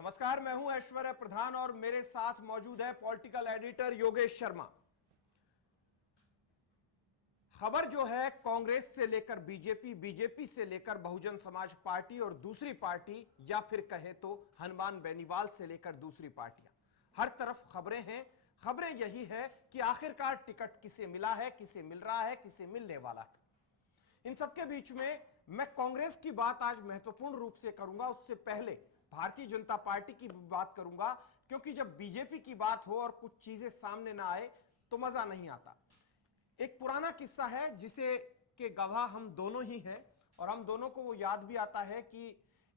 नमस्कार, मैं हूं ऐश्वर्य प्रधान और मेरे साथ मौजूद है पॉलिटिकल एडिटर योगेश शर्मा। खबर जो है कांग्रेस से लेकर बीजेपी, बीजेपी से लेकर बहुजन समाज पार्टी और दूसरी पार्टी या फिर कहें तो हनुमान बेनीवाल से लेकर दूसरी पार्टियां, हर तरफ खबरें हैं। खबरें यही है कि आखिरकार टिकट किसे मिला है, किसे मिल रहा है, किसे मिलने वाला है। इन सबके बीच में मैं कांग्रेस की बात आज महत्वपूर्ण रूप से करूंगा। उससे पहले भारतीय जनता पार्टी की बात करूंगा, क्योंकि जब बीजेपी की बात हो और कुछ चीजें सामने ना आए तो मजा नहीं आता। एक पुराना किस्सा है जिसे के गवाह हम दोनों ही हैं और हम दोनों को वो याद भी आता है कि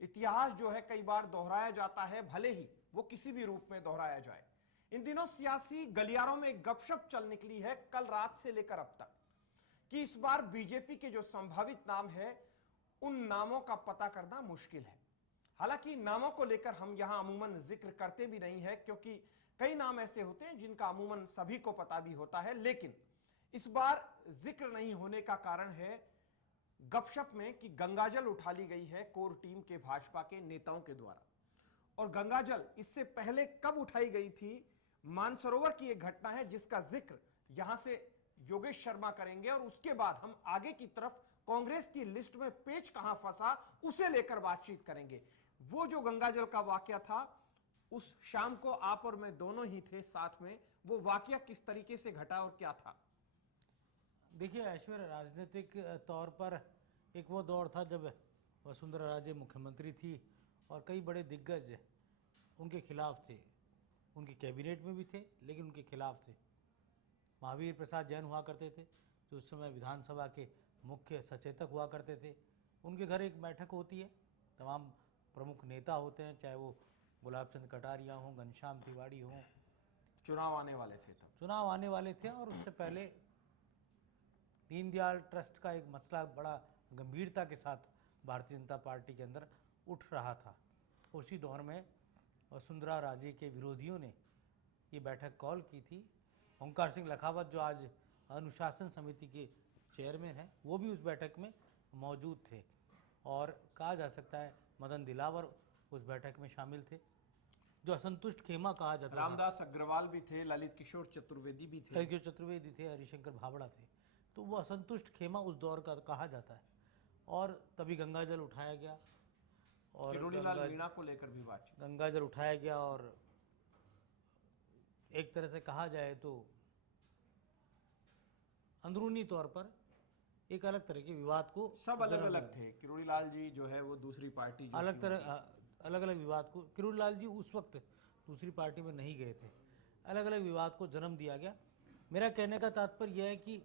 इतिहास जो है कई बार दोहराया जाता है, भले ही वो किसी भी रूप में दोहराया जाए। इन दिनों सियासी गलियारों में एक गपशप चल निकली है कल रात से लेकर अब तक कि इस बार बीजेपी के जो संभावित नाम है उन नामों का पता करना मुश्किल है। हालांकि नामों को लेकर हम यहां अमूमन जिक्र करते भी नहीं है, क्योंकि कई नाम ऐसे होते हैं जिनका अमूमन सभी को पता भी होता है, लेकिन इस बार जिक्र नहीं होने का कारण है गपशप में कि गंगाजल उठा ली गई है कोर टीम के भाजपा के नेताओं के द्वारा। और गंगाजल इससे पहले कब उठाई गई थी, मानसरोवर की एक घटना है जिसका जिक्र यहां से योगेश शर्मा करेंगे और उसके बाद हम आगे की तरफ कांग्रेस की लिस्ट में पेच कहां फंसा उसे लेकर बातचीत करेंगे। वो जो गंगाजल का वाकया था, उस शाम को आप और मैं दोनों ही थे साथ में। वो वाकया किस तरीके से घटा और क्या था? देखिए ऐश्वर्य, राजनीतिक तौर पर एक वो दौर था जब वसुंधरा राजे मुख्यमंत्री थी और कई बड़े दिग्गज उनके खिलाफ थे। उनकी कैबिनेट में भी थे लेकिन उनके खिलाफ थे। महावीर प्रसाद जैन हुआ करते थे जो उस समय विधानसभा के मुख्य सचेतक हुआ करते थे। उनके घर एक बैठक होती है, तमाम प्रमुख नेता होते हैं, चाहे वो गुलाब चंद कटारिया हों, घनश्याम तिवारी हों। चुनाव आने वाले थे तब। चुनाव आने वाले थे और उससे पहले दीनदयाल ट्रस्ट का एक मसला बड़ा गंभीरता के साथ भारतीय जनता पार्टी के अंदर उठ रहा था। उसी दौर में वसुंधरा राजे के विरोधियों ने ये बैठक कॉल की थी। ओंकार सिंह लखावत जो आज अनुशासन समिति के चेयरमैन हैं, वो भी उस बैठक में मौजूद थे और कहा जा सकता है मदन दिलावर उस बैठक में शामिल थे। जो असंतुष्ट खेमा कहा जाता है, रामदास अग्रवाल भी थे, ललित किशोर चतुर्वेदी भी थे, हरिशंकर भावड़ा थे। तो वो असंतुष्ट खेमा उस दौर का कहा जाता है। और तभी गंगाजल उठाया गया और किरोड़ीलाल मीणा को लेकर भी बात। गंगाजल उठाया गया और एक तरह से कहा जाए तो अंदरूनी तौर पर एक अलग तरह के विवाद को, सब अलग अलग थे। किरोड़ीलाल जी जो है वो दूसरी पार्टी अलग अलग विवाद को, किरोड़ीलाल जी उस वक्त दूसरी पार्टी में नहीं गए थे, अलग अलग विवाद को जन्म दिया गया। मेरा कहने का तात्पर्य यह है कि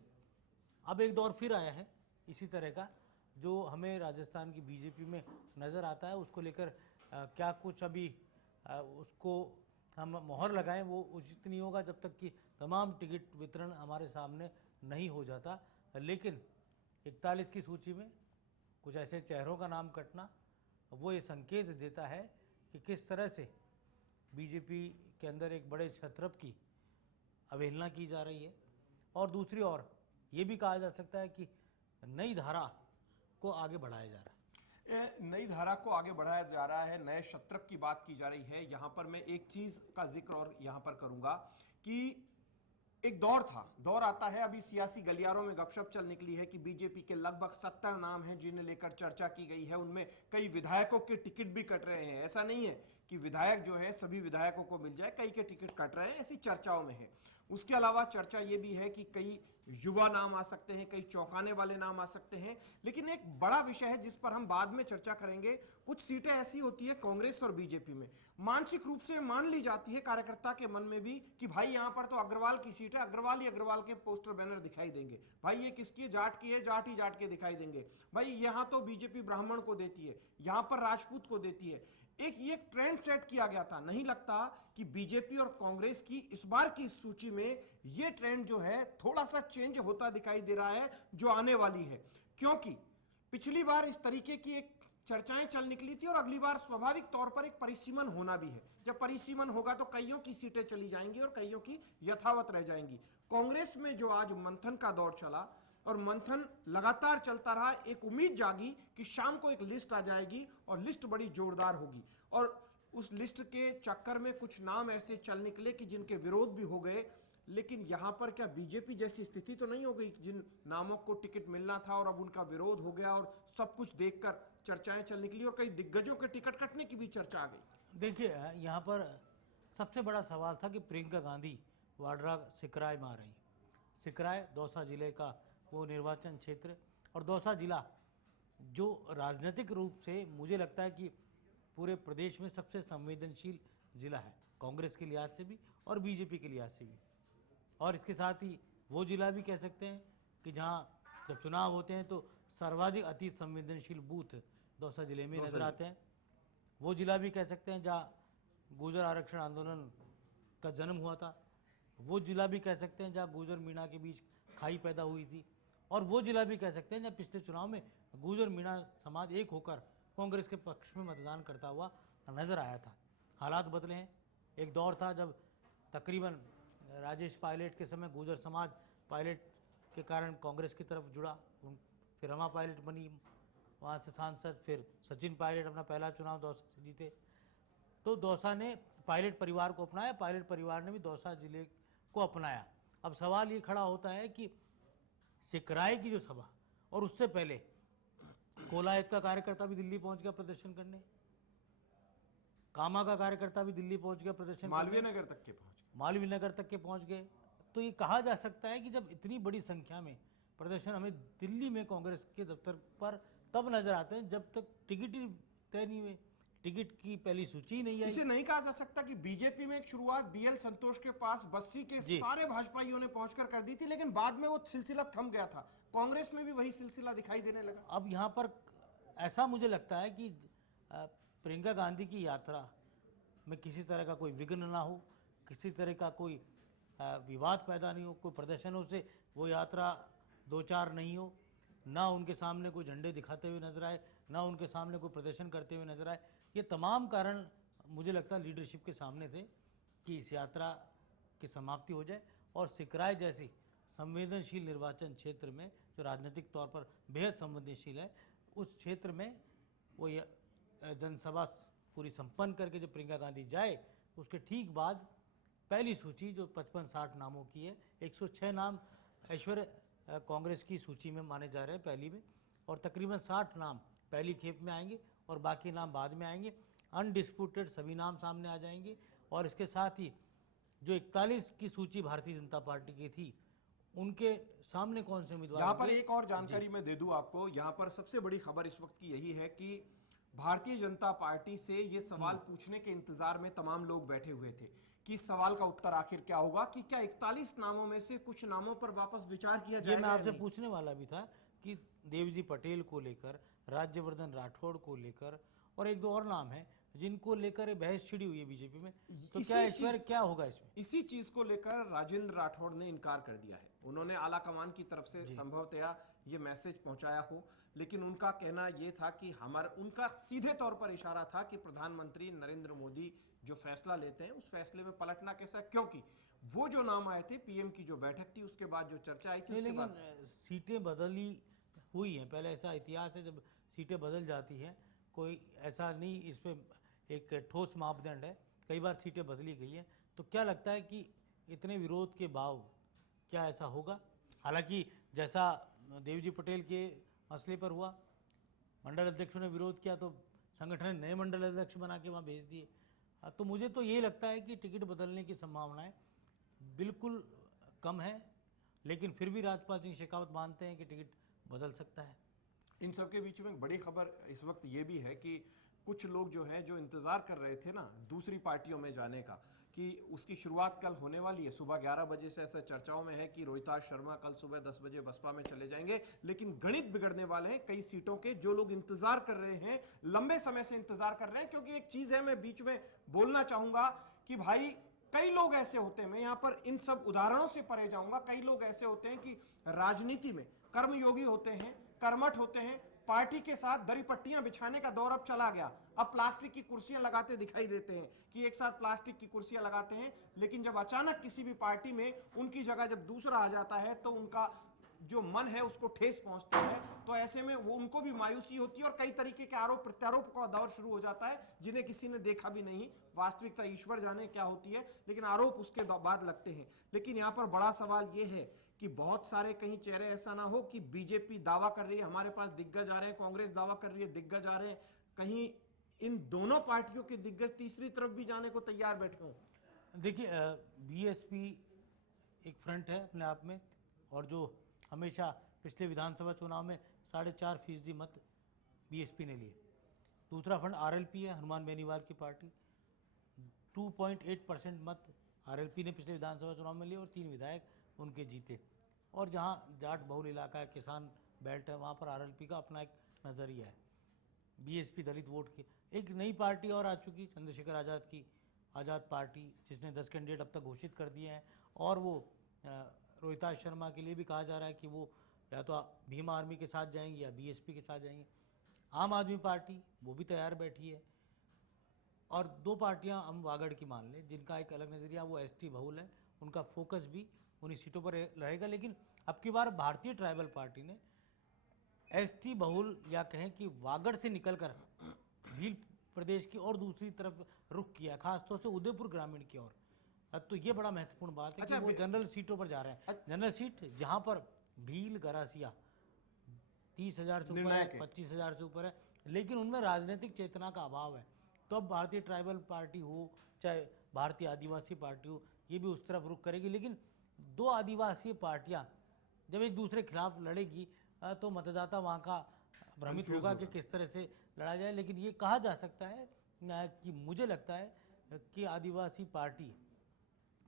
अब एक दौर फिर आया है इसी तरह का, जो हमें राजस्थान की बीजेपी में नज़र आता है। उसको लेकर क्या कुछ अभी उसको हम मोहर लगाएं वो उचित नहीं होगा जब तक कि तमाम टिकट वितरण हमारे सामने नहीं हो जाता। लेकिन 41 की सूची में कुछ ऐसे चेहरों का नाम कटना वो ये संकेत देता है कि किस तरह से बीजेपी के अंदर एक बड़े क्षत्रप की अवहेलना की जा रही है। और दूसरी ओर ये भी कहा जा सकता है कि नई धारा को आगे बढ़ाया जा रहा है। नई धारा को आगे बढ़ाया जा रहा है, नए क्षत्रप की बात की जा रही है। यहां पर मैं एक चीज का जिक्र और यहां पर करूंगा कि एक दौर था, दौर आता है, अभी सियासी गलियारों में गपशप चल निकली है कि बीजेपी के लगभग 70 नाम हैं जिन्हें लेकर चर्चा की गई है। उनमें कई विधायकों के टिकट भी कट रहे हैं। ऐसा नहीं है कि विधायक जो है सभी विधायकों को मिल जाए, कई के टिकट कट रहे हैं, ऐसी चर्चाओं में है। उसके अलावा चर्चा ये भी है कि कई युवा नाम आ सकते हैं, कई चौंकाने वाले नाम आ सकते हैं। लेकिन एक बड़ा विषय है जिस पर हम बाद में चर्चा करेंगे। कुछ सीटें ऐसी होती है कांग्रेस और बीजेपी में, मानसिक रूप से मान ली जाती है कार्यकर्ता के मन में भी कि भाई यहां पर तो अग्रवाल की सीट है, अग्रवाल ही अग्रवाल के पोस्टर बैनर दिखाई देंगे। भाई ये किसकी, जाट की है, जाट ही जाट के दिखाई देंगे। भाई यहां तो बीजेपी ब्राह्मण को देती है, यहां पर राजपूत को देती है। ये ट्रेंड सेट किया गया था। नहीं लगता कि बीजेपी और कांग्रेस की इस बार की सूची में यह ट्रेंड जो है थोड़ा सा चेंज होता दिखाई दे रहा है जो आने वाली है, क्योंकि पिछली बार इस तरीके की एक चर्चाएं चल निकली थी और अगली बार स्वाभाविक तौर पर एक परिसीमन होना भी है। जब परिसीमन होगा तो कईयों की सीटें चली जाएंगी और कईयों की यथावत रह जाएंगी। कांग्रेस में जो आज मंथन का दौर चला और मंथन लगातार चलता रहा, एक उम्मीद जागी कि शाम को एक लिस्ट आ जाएगी और लिस्ट बड़ी जोरदार होगी। और उस लिस्ट के चक्कर में कुछ नाम ऐसे चल निकले कि जिनके विरोध भी हो गए, लेकिन यहां पर क्या बीजेपी जैसी स्थिति तो नहीं हो गई जिन नामों को टिकट मिलना था और अब उनका विरोध हो गया और सब कुछ देखकर चर्चाएं चल निकली और कई दिग्गजों के टिकट कटने की भी चर्चा आ गई? देखिए, यहाँ पर सबसे बड़ा सवाल था कि प्रियंका गांधी वाड्रा सिकराय में आ रही। सिकराय दौसा जिले का वो निर्वाचन क्षेत्र, और दौसा जिला जो राजनीतिक रूप से मुझे लगता है कि पूरे प्रदेश में सबसे संवेदनशील जिला है, कांग्रेस के लिहाज से भी और बीजेपी के लिहाज से भी। और इसके साथ ही वो जिला भी कह सकते हैं कि जहाँ जब चुनाव होते हैं तो सर्वाधिक अति संवेदनशील बूथ दौसा जिले में नजर आते हैं। वो जिला भी कह सकते हैं जहाँ गुर्जर आरक्षण आंदोलन का जन्म हुआ था। वो जिला भी कह सकते हैं जहाँ गुर्जर मीणा के बीच खाई पैदा हुई थी। और वो जिला भी कह सकते हैं जहाँ पिछले चुनाव में गुर्जर मीणा समाज एक होकर कांग्रेस के पक्ष में मतदान करता हुआ नजर आया था। हालात बदले हैं। एक दौर था जब तकरीबन राजेश पायलट के समय गुर्जर समाज पायलट के कारण कांग्रेस की तरफ जुड़ा, फिर रमा पायलट बनी वहाँ से सांसद, फिर सचिन पायलट अपना पहला चुनाव दौसा से जीते। तो दौसा ने पायलट परिवार को अपनाया, पायलट परिवार ने भी दौसा जिले को अपनाया। अब सवाल ये खड़ा होता है कि सिकराय की जो सभा और उससे पहले कोलायत का कार्यकर्ता भी दिल्ली पहुंच गया प्रदर्शन करने, कामा का कार्यकर्ता भी दिल्ली पहुंच गया प्रदर्शन मालवीय नगर तक के पहुंच गए। मालवीय नगर तक के पहुंच गए। तो ये कहा जा सकता है कि जब इतनी बड़ी संख्या में प्रदर्शन हमें दिल्ली में कांग्रेस के दफ्तर पर तब नजर आते हैं जब तक टिकट ही तय नहीं हुए, टिकट की पहली सूची नहीं आई। इसे नहीं कहा जा सकता कि बीजेपी में एक शुरुआत बीएल संतोष के पास बस्सी के सारे भाजपाइयों ने पहुंचकर कर दी थी, लेकिन बाद में वो सिलसिला थम गया था। कांग्रेस में भी वही सिलसिला दिखाई देने लगा। अब यहाँ पर ऐसा मुझे लगता है कि प्रियंका गांधी की यात्रा में किसी तरह का कोई विघ्न ना हो, किसी तरह का कोई विवाद पैदा नहीं हो, कोई प्रदर्शनों से वो यात्रा दो चार नहीं हो, ना उनके सामने कोई झंडे दिखाते हुए नजर आए, ना उनके सामने कोई प्रदर्शन करते हुए नजर आए। ये तमाम कारण मुझे लगता है लीडरशिप के सामने थे कि इस यात्रा की समाप्ति हो जाए और सिकराय जैसी संवेदनशील निर्वाचन क्षेत्र में जो राजनीतिक तौर पर बेहद संवेदनशील है, उस क्षेत्र में वो जनसभा पूरी संपन्न करके जब प्रियंका गांधी जाए, उसके ठीक बाद पहली सूची जो 55-60 नामों की है, 106 नाम ऐश्वर्य कांग्रेस की सूची में माने जा रहे हैं पहली में, और तकरीबन 60 नाम पहली खेप में आएंगे और बाकी नाम बाद में आएंगे। अनडिस्प्यूटेड सभी नाम सामने आ जाएंगे। और इसके साथ ही जो 41 की सूची भारतीय जनता पार्टी की थी, उनके सामने कौन से उम्मीदवार? यहाँ पर एक और जानकारी मैं दे दूं आपको। यहाँ पर सबसे बड़ी खबर इस वक्त की यही है कि भारतीय जनता पार्टी से ये सवाल पूछने के इंतजार में तमाम लोग बैठे हुए थे कि इस सवाल का उत्तर आखिर क्या होगा, कि क्या 41 नामों में से कुछ नामों पर वापस विचार किया जाएगा। ये मैं आपसे पूछने वाला भी था कि देवजी पटेल को लेकर, राज्यवर्धन राठौड़ को लेकर और एक दो और नाम है जिनको लेकर बहस छिड़ी हुई है बीजेपी में, तो क्या ऐश्वर्य क्या होगा इसमें? इसी चीज को लेकर राजेंद्र राठौड़ ने इनकार कर दिया है। उन्होंने आला कमान की तरफ से संभवतया ये मैसेज पहुंचाया हो, लेकिन उनका कहना ये था कि उनका सीधे तौर पर इशारा था कि प्रधानमंत्री नरेंद्र मोदी जो फैसला लेते हैं उस फैसले में पलटना कैसा, क्योंकि वो जो नाम आए थे पीएम की जो बैठक थी उसके बाद जो चर्चा आई थी, लेकिन सीटें बदली हुई हैं। पहले ऐसा इतिहास है जब सीटें बदल जाती हैं, कोई ऐसा नहीं, इसमें एक ठोस मापदंड है, कई बार सीटें बदली गई हैं। तो क्या लगता है कि इतने विरोध के बाद क्या ऐसा होगा? हालांकि जैसा देवजी पटेल के मसले पर हुआ, मंडल अध्यक्षों ने विरोध किया तो संगठन ने नए मंडल अध्यक्ष बना के वहाँ भेज दिए। तो मुझे तो ये लगता है कि टिकट बदलने की संभावनाएं बिल्कुल कम है, लेकिन फिर भी राजपाल सिंह शेखावत मानते हैं कि टिकट बदल सकता है। इन सब के बीच में एक बड़ी खबर इस वक्त ये भी है कि कुछ लोग जो है जो इंतजार कर रहे थे ना दूसरी पार्टियों में जाने का, कि उसकी शुरुआत कल होने वाली है सुबह 11 बजे से, ऐसा चर्चाओं में है कि रोहिताश शर्मा कल सुबह 10 बजे बसपा में चले जाएंगे। लेकिन गणित बिगड़ने वाले हैं कई सीटों के। जो लोग इंतजार कर रहे हैं, लंबे समय से इंतजार कर रहे हैं, क्योंकि एक चीज है, मैं बीच में बोलना चाहूंगा कि भाई कई लोग ऐसे होते हैं, मैं यहां पर इन सब उदाहरणों से परे जाऊंगा, कई लोग ऐसे होते हैं कि राजनीति में कर्मयोगी होते हैं, कर्मठ होते हैं, पार्टी के साथ दरी पट्टियां बिछाने का दौर अब चला गया। अब प्लास्टिक की कुर्सियां लगाते दिखाई देते हैं कि एक साथ प्लास्टिक की कुर्सियां लगाते हैं, लेकिन जब अचानक किसी भी पार्टी में उनकी जगह जब दूसरा आ जाता है तो उनका जो मन है उसको ठेस पहुंचती है, तो ऐसे में वो उनको भी मायूसी होती है और कई तरीके के आरोप प्रत्यारोप का दौर शुरू हो जाता है, जिन्हें किसी ने देखा भी नहीं। वास्तविकता ईश्वर जाने क्या होती है, लेकिन आरोप उसके बाद लगते हैं। लेकिन यहाँ पर बड़ा सवाल ये है कि बहुत सारे कहीं चेहरे ऐसा ना हो कि बीजेपी दावा कर रही है हमारे पास दिग्गज आ रहे हैं, कांग्रेस दावा कर रही है दिग्गज आ रहे हैं, कहीं इन दोनों पार्टियों के दिग्गज तीसरी तरफ भी जाने को तैयार बैठे हों। देखिए, बीएसपी एक फ्रंट है अपने आप में, और जो हमेशा पिछले विधानसभा चुनाव में 4.5% मत बीएसपी ने लिए। दूसरा फ्रंट आरएलपी है, हनुमान बेनीवाल की पार्टी, 2.8% मत आरएलपी ने पिछले विधानसभा चुनाव में लिए और 3 विधायक उनके जीते। और जहाँ जाट बहुल इलाका है, किसान बेल्ट है, वहाँ पर आरएलपी का अपना एक नज़रिया है। बीएसपी दलित वोट की एक नई पार्टी और आ चुकी, चंद्रशेखर आज़ाद की आज़ाद पार्टी, जिसने 10 कैंडिडेट अब तक घोषित कर दिए हैं। और वो रोहिताज शर्मा के लिए भी कहा जा रहा है कि वो या तो भीम आर्मी के साथ जाएंगे या बीएसपी के साथ जाएंगे। आम आदमी पार्टी वो भी तैयार बैठी है। और 2 पार्टियां हम वागड़ की मान लें, जिनका एक अलग नज़रिया, वो एसटी बहुल है, उनका फोकस भी उन्हीं सीटों पर रहेगा। लेकिन अब की बार भारतीय ट्राइबल पार्टी ने एसटी बहुल या कहें कि वागड़ से निकलकर भील प्रदेश की और दूसरी तरफ रुख किया, खासतौर से उदयपुर ग्रामीण की ओर। अब तो ये बड़ा महत्वपूर्ण बात है कि वो जनरल सीटों पर जा रहे हैं। जनरल सीट जहां पर भील गरासिया 30,000 से ऊपर है, 25,000 से ऊपर है, लेकिन उनमें राजनीतिक चेतना का अभाव है। तो अब भारतीय ट्राइबल पार्टी हो चाहे भारतीय आदिवासी पार्टी हो, ये भी उस तरफ रुख करेगी। लेकिन 2 आदिवासी पार्टियां जब एक दूसरे के खिलाफ लड़ेगी तो मतदाता वहाँ का भ्रमित होगा कि किस तरह से लड़ा जाए। लेकिन ये कहा जा सकता है कि मुझे लगता है कि आदिवासी पार्टी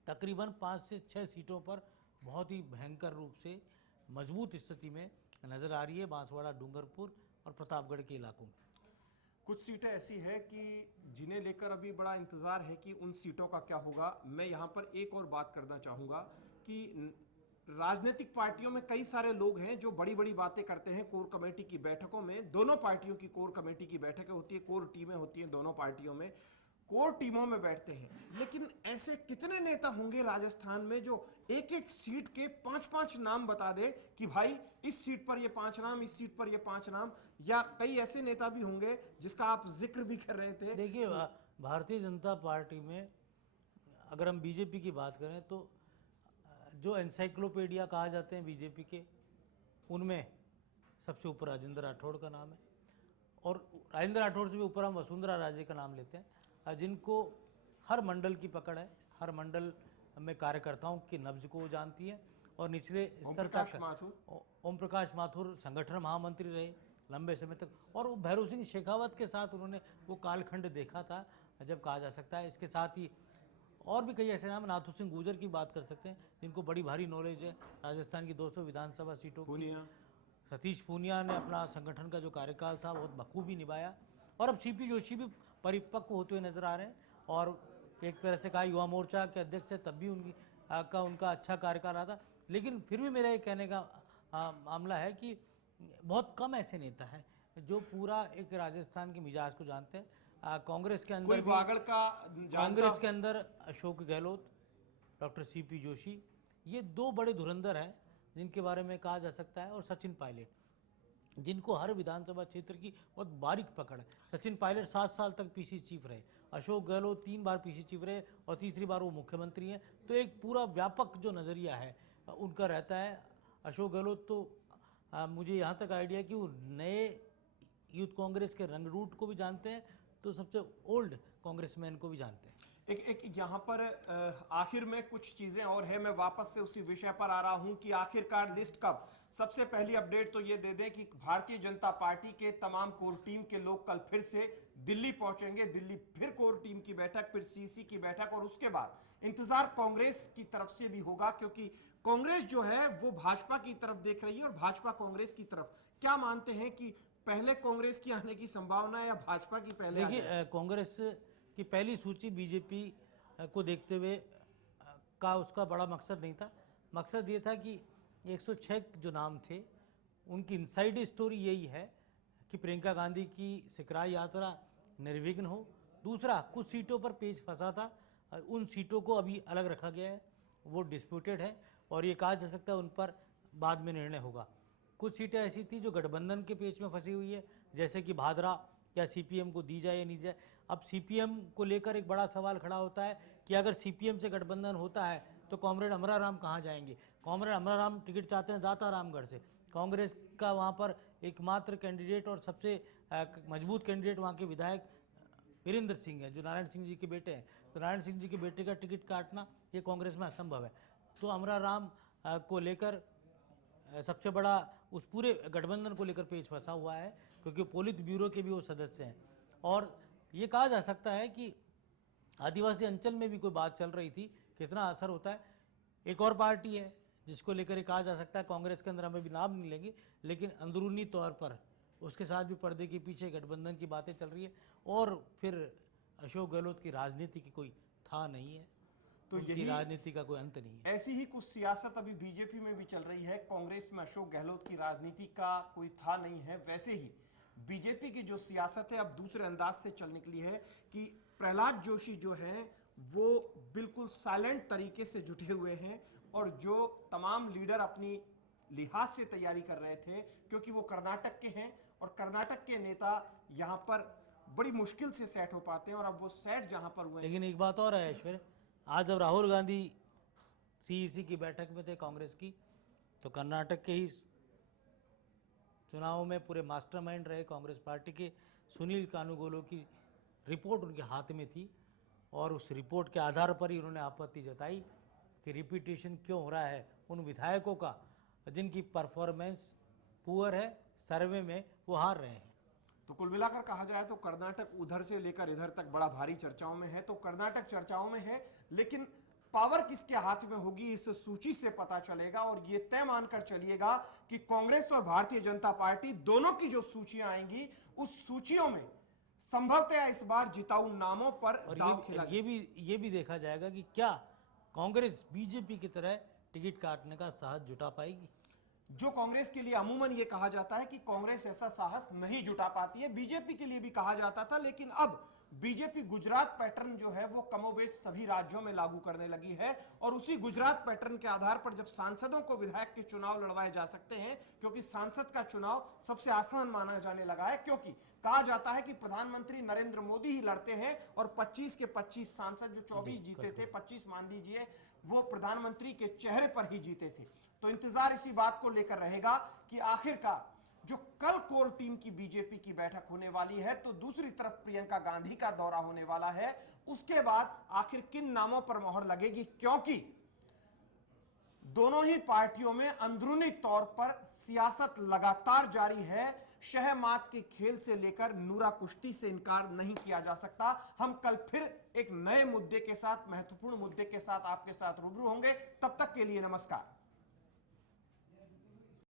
तकरीबन 5 से 6 सीटों पर बहुत ही भयंकर रूप से मजबूत स्थिति में नज़र आ रही है, बांसवाड़ा, डूंगरपुर और प्रतापगढ़ के इलाकों में। कुछ सीटें ऐसी है कि जिन्हें लेकर अभी बड़ा इंतजार है कि उन सीटों का क्या होगा। मैं यहाँ पर एक और बात करना चाहूँगा कि राजनीतिक पार्टियों में कई सारे लोग हैं जो बड़ी बड़ी बातें करते हैं कोर कमेटी की बैठकों में। दोनों पार्टियों की कोर कमेटी की बैठकें होती है, कोर टीमें होती हैं दोनों पार्टियों में, कोर टीमों में बैठते हैं। लेकिन ऐसे कितने नेता होंगे राजस्थान में जो एक एक सीट के 5-5 नाम बता दे कि भाई इस सीट पर ये 5 नाम, इस सीट पर ये 5 नाम। या कई ऐसे नेता भी होंगे जिसका आप जिक्र भी कर रहे थे। देखिए, भारतीय जनता पार्टी में अगर हम बीजेपी की बात करें तो जो एनसाइक्लोपीडिया कहा जाते हैं बीजेपी के, उनमें सबसे ऊपर राजेंद्र राठौड़ का नाम है। और राजेंद्र राठौड़ से भी ऊपर हम वसुंधरा राजे का नाम लेते हैं, जिनको हर मंडल की पकड़ है, हर मंडल में कार्यकर्ताओं की नब्ज को वो जानती है। और निचले स्तर तक ओम प्रकाश माथुर संगठन महामंत्री रहे लंबे समय तक, और वो भैरव सिंह शेखावत के साथ उन्होंने वो कालखंड देखा था जब कहा जा सकता है। इसके साथ ही और भी कई ऐसे नाम, नाथू सिंह गुर्जर की बात कर सकते हैं जिनको बड़ी भारी नॉलेज है राजस्थान की 200 विधानसभा सीटों की। सतीश पूनिया ने अपना संगठन का जो कार्यकाल था बहुत बखूबी निभाया। और अब सीपी जोशी भी परिपक्व होते हुए नजर आ रहे हैं, और एक तरह से कहा युवा मोर्चा के अध्यक्ष है, तब भी उनका अच्छा कार्यकाल रहा था। लेकिन फिर भी मेरा ये कहने का मामला है कि बहुत कम ऐसे नेता हैं जो पूरा एक राजस्थान के मिजाज को जानते हैं। कांग्रेस के अंदर कांग्रेस के अंदर अशोक गहलोत, डॉक्टर सीपी जोशी, ये 2 बड़े धुरंधर हैं जिनके बारे में कहा जा सकता है। और सचिन पायलट, जिनको हर विधानसभा क्षेत्र की बहुत बारीक पकड़ है। सचिन पायलट 7 साल तक पीसी चीफ रहे, अशोक गहलोत 3 बार पीसी चीफ रहे और तीसरी बार वो मुख्यमंत्री हैं। तो एक पूरा व्यापक जो नज़रिया है उनका रहता है। अशोक गहलोत तो मुझे यहाँ तक आइडिया है कि वो नए यूथ कांग्रेस के रंग रूट को भी जानते हैं, तो सबसे ओल्ड कांग्रेसमैन को भी जानते हैं। एक यहाँ पर आखिर में कुछ चीजें और है, मैं वापस से उसी विषय पर आ रहा हूं कि आखिरकार लिस्ट कब। सबसे पहली अपडेट तो ये दे दें कि भारतीय जनता पार्टी के तमाम कोर टीम के लोग कल फिर से दिल्ली पहुंचेंगे। दिल्ली फिर कोर टीम की बैठक, फिर सीसी की बैठक, और उसके बाद इंतजार कांग्रेस की तरफ से भी होगा, क्योंकि कांग्रेस जो है वो भाजपा की तरफ देख रही है और भाजपा कांग्रेस की तरफ। क्या मानते हैं कि पहले कांग्रेस की आने की संभावना है या भाजपा की पहले? देखिए, कांग्रेस की पहली सूची बीजेपी को देखते हुए का उसका बड़ा मकसद नहीं था। मकसद ये था कि 106 जो नाम थे उनकी इनसाइड स्टोरी यही है कि प्रियंका गांधी की सिकराई यात्रा निर्विघ्न हो। दूसरा, कुछ सीटों पर पेच फंसा था, उन सीटों को अभी अलग रखा गया है, वो डिस्प्यूटेड है और ये कहा जा सकता है उन पर बाद में निर्णय होगा। कुछ सीटें ऐसी थी जो गठबंधन के पेच में फंसी हुई है, जैसे कि भादरा, क्या सीपीएम को दी जाए या नहीं जाए। अब सीपीएम को लेकर एक बड़ा सवाल खड़ा होता है कि अगर सीपीएम से गठबंधन होता है तो कॉमरेड अमराराम कहाँ जाएंगे। कॉमरेड अमराराम टिकट चाहते हैं दातारामगढ़ से। कांग्रेस का वहाँ पर एकमात्र कैंडिडेट और सबसे मजबूत कैंडिडेट वहाँ के विधायक वीरेंद्र सिंह है, जो नारायण सिंह जी के बेटे हैं। तो नारायण सिंह जी के बेटे का टिकट काटना ये कांग्रेस में असंभव है। तो अमराराम को लेकर सबसे बड़ा उस पूरे गठबंधन को लेकर पेच फंसा हुआ है, क्योंकि पोलित ब्यूरो के भी वो सदस्य हैं। और ये कहा जा सकता है कि आदिवासी अंचल में भी कोई बात चल रही थी, कितना असर होता है। एक और पार्टी है जिसको लेकर ये कहा जा सकता है, कांग्रेस के अंदर हमें भी नाम नहीं लेंगे, लेकिन अंदरूनी तौर पर उसके साथ भी पर्दे के पीछे गठबंधन की बातें चल रही है। और फिर अशोक गहलोत की राजनीति की कोई था नहीं है, तो उनकी राजनीति का कोई अंत नहीं है। ऐसी ही कुछ सियासत अभी बीजेपी में भी चल रही है। कांग्रेस में अशोक गहलोत की राजनीति का कोई था नहीं है, वैसे ही बीजेपी की जो सियासत है अब दूसरे अंदाज से चल निकली है कि प्रहलाद जोशी जो है वो बिल्कुल साइलेंट तरीके से जुटे हुए हैं, और जो तमाम लीडर अपनी लिहाज से तैयारी कर रहे थे, क्योंकि वो कर्नाटक के हैं और कर्नाटक के नेता यहाँ पर बड़ी मुश्किल से सेट हो पाते हैं, और अब वो सेट जहां पर हुए। लेकिन एक बात और है ऐश्वर्य, आज जब राहुल गांधी सीईसी की बैठक में थे कांग्रेस की, तो कर्नाटक के ही चुनाव में पूरे मास्टरमाइंड रहे कांग्रेस पार्टी के सुनील कानुगोलो की रिपोर्ट उनके हाथ में थी, और उस रिपोर्ट के आधार पर ही उन्होंने आपत्ति जताई कि रिपीटेशन क्यों हो रहा है उन विधायकों का जिनकी परफॉर्मेंस पुअर है, सर्वे में वो हार रहे हैं। तो कुल मिलाकर कहा जाए तो कर्नाटक उधर से लेकर इधर तक बड़ा भारी चर्चाओं में है। तो कर्नाटक चर्चाओं में है, लेकिन पावर किसके हाथ में होगी इस सूची से पता चलेगा। और ये तय मानकर चलिएगा कि कांग्रेस और भारतीय जनता पार्टी दोनों की जो सूचियां आएंगी, उस सूचियों में संभवतः इस बार जिताऊ नामों पर दांव खेला। ये भी देखा जाएगा कि क्या कांग्रेस बीजेपी की तरह टिकट काटने का साहस जुटा पाएगी। जो कांग्रेस के लिए अमूमन ये कहा जाता है कि कांग्रेस ऐसा साहस नहीं जुटा पाती है, बीजेपी के लिए भी कहा जाता था, लेकिन अब बीजेपी गुजरात पैटर्न जो है वो कमोबेश सभी राज्यों में लागू करने लगी है। और उसी गुजरात पैटर्न के आधार पर जब सांसदों को विधायक के चुनाव लड़वाए जा सकते हैं, क्योंकि सांसद का चुनाव सबसे आसान माना जाने लगा है, क्योंकि कहा जाता है कि प्रधानमंत्री नरेंद्र मोदी ही लड़ते हैं, और 25 के 25 सांसद जो 24 जीते थे, 25 मान लीजिए, वो प्रधानमंत्री के चेहरे पर ही जीते थे। तो इंतजार इसी बात को लेकर रहेगा कि आखिरकार जो कल कोर टीम की बीजेपी की बैठक होने वाली है, तो दूसरी तरफ प्रियंका गांधी का दौरा होने वाला है, उसके बाद आखिर किन नामों पर मोहर लगेगी, क्योंकि दोनों ही पार्टियों में अंदरूनी तौर पर सियासत लगातार जारी है। शहमात के खेल से लेकर नूरा कुश्ती से इनकार नहीं किया जा सकता। हम कल फिर एक नए मुद्दे के साथ, महत्वपूर्ण मुद्दे के साथ आपके साथ रूबरू होंगे। तब तक के लिए नमस्कार।